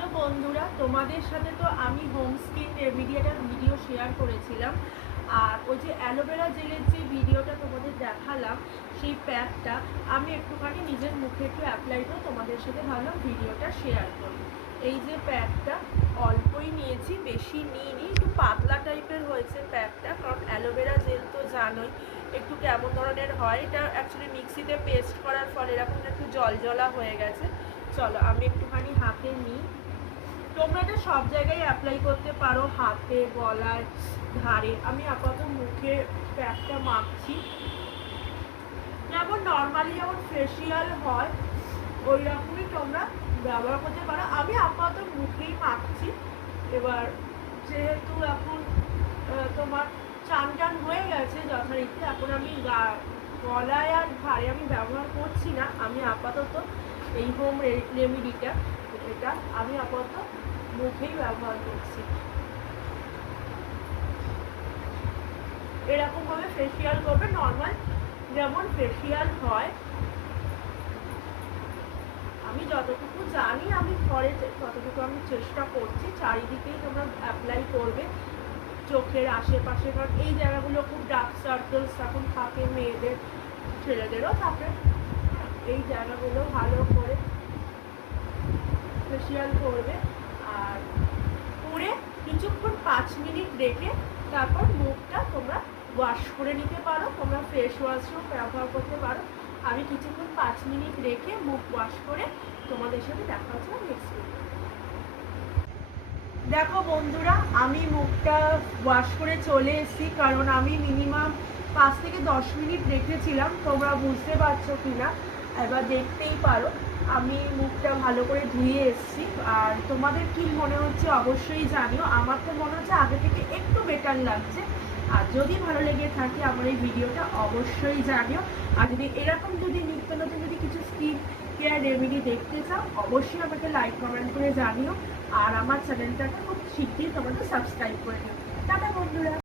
Hello বন্ধুরা, তোমাদের সাথে তো আমি হোম স্কিন রেমেডিটার ভিডিও শেয়ার করেছিলাম। আর ওই যে অ্যালোভেরা জেলের যে ভিডিওটা তোমাদের দেখালাম, সেই প্যাকটা আমি একটুখানি নিজের মুখে একটু অ্যাপ্লাই করে তোমাদের সাথে ভাবলাম ভিডিওটা শেয়ার করি। এই যে প্যাকটা অল্পই নিয়েছি, বেশি নিইনি, একটু পাতলা টাইপের হয়েছে প্যাকটা, কারণ অ্যালোভেরা জেল তো জানোই একটু কেমন ধরনের হয়। এটা অ্যাকচুয়ালি মিক্সিতে পেস্ট করার ফলে এরকম একটু জলজলা হয়ে গেছে। চলো আমি একটুখানি হাতে নিই। তোমরা এটা সব জায়গায় অ্যাপ্লাই করতে পারো, হাতে, গলায়, ঘাড়ে। আমি আপাতত মুখে প্যাকটা মাখছি, যেমন নর্মালি যেমন ফেসিয়াল হয় ওই রকমই তোমরা ব্যবহার করতে পারো। আমি আপাতত মুখেই মাখছি। এবার যেহেতু এখন তোমার চান টান হয়ে গেছে যথারীতি, এখন আমি গলায় আর ঘাড়ে আমি ব্যবহার করছি না। আমি আপাতত এই হোম রেমেডিটা এটা আমি আপাতত মুখেই ব্যবহার করছি। এরকমভাবে ফেসিয়াল করবে, নর্মাল যেমন ফেসিয়াল হয়। আমি যতটুকু জানি আমি ঘরে ততটুকু আমি চেষ্টা করছি। চারিদিকেই তোমরা অ্যাপ্লাই করবে, চোখের আশেপাশে, কারণ এই জায়গাগুলো খুব ডার্ক সার্কেলস এখন থাকে, মেয়েদের, ছেলেদেরও থাকে। এই জায়গাগুলো ভালো করে ফেসিয়াল করবে আর করে কিছুক্ষণ 5 মিনিট রেখে তারপর মুখটা তোমরা ওয়াশ করে নিতে পারো। তোমরা ফেস ওয়াশও ব্যবহার করতে পারো। আমি কিছুক্ষণ 5 মিনিট রেখে মুখ ওয়াশ করে তোমাদের সাথে দেখা হচ্ছে নেক্সট ভিডিও। দেখো বন্ধুরা, আমি মুখটা ওয়াশ করে চলে এসেছি, কারণ আমি মিনিমাম 5 থেকে 10 মিনিট রেখেছিলাম। তোমরা বুঝতে পারছো কিনা এবার দেখতেই পারো। আমি মুখটা ভালো করে ধুয়ে এসেছি। আর তোমাদের কি মনে হচ্ছে অবশ্যই জানিও। আমার তো মনে হচ্ছে আগে থেকে একটু বেটার লাগছে। আর যদি ভালো লেগে থাকে আমার এই ভিডিওটা অবশ্যই জানিও। আর যদি এরকম নিত্য নতুন কিছু স্কিন কেয়ার রেমেডি দেখতে চাও অবশ্যই আমাকে লাইক কমেন্ট করে জানিও। আর আমার চ্যানেলটাকে খুব শীঘ্রই তোমাদের সাবস্ক্রাইব করে দিও। টাটা বন্ধুরা।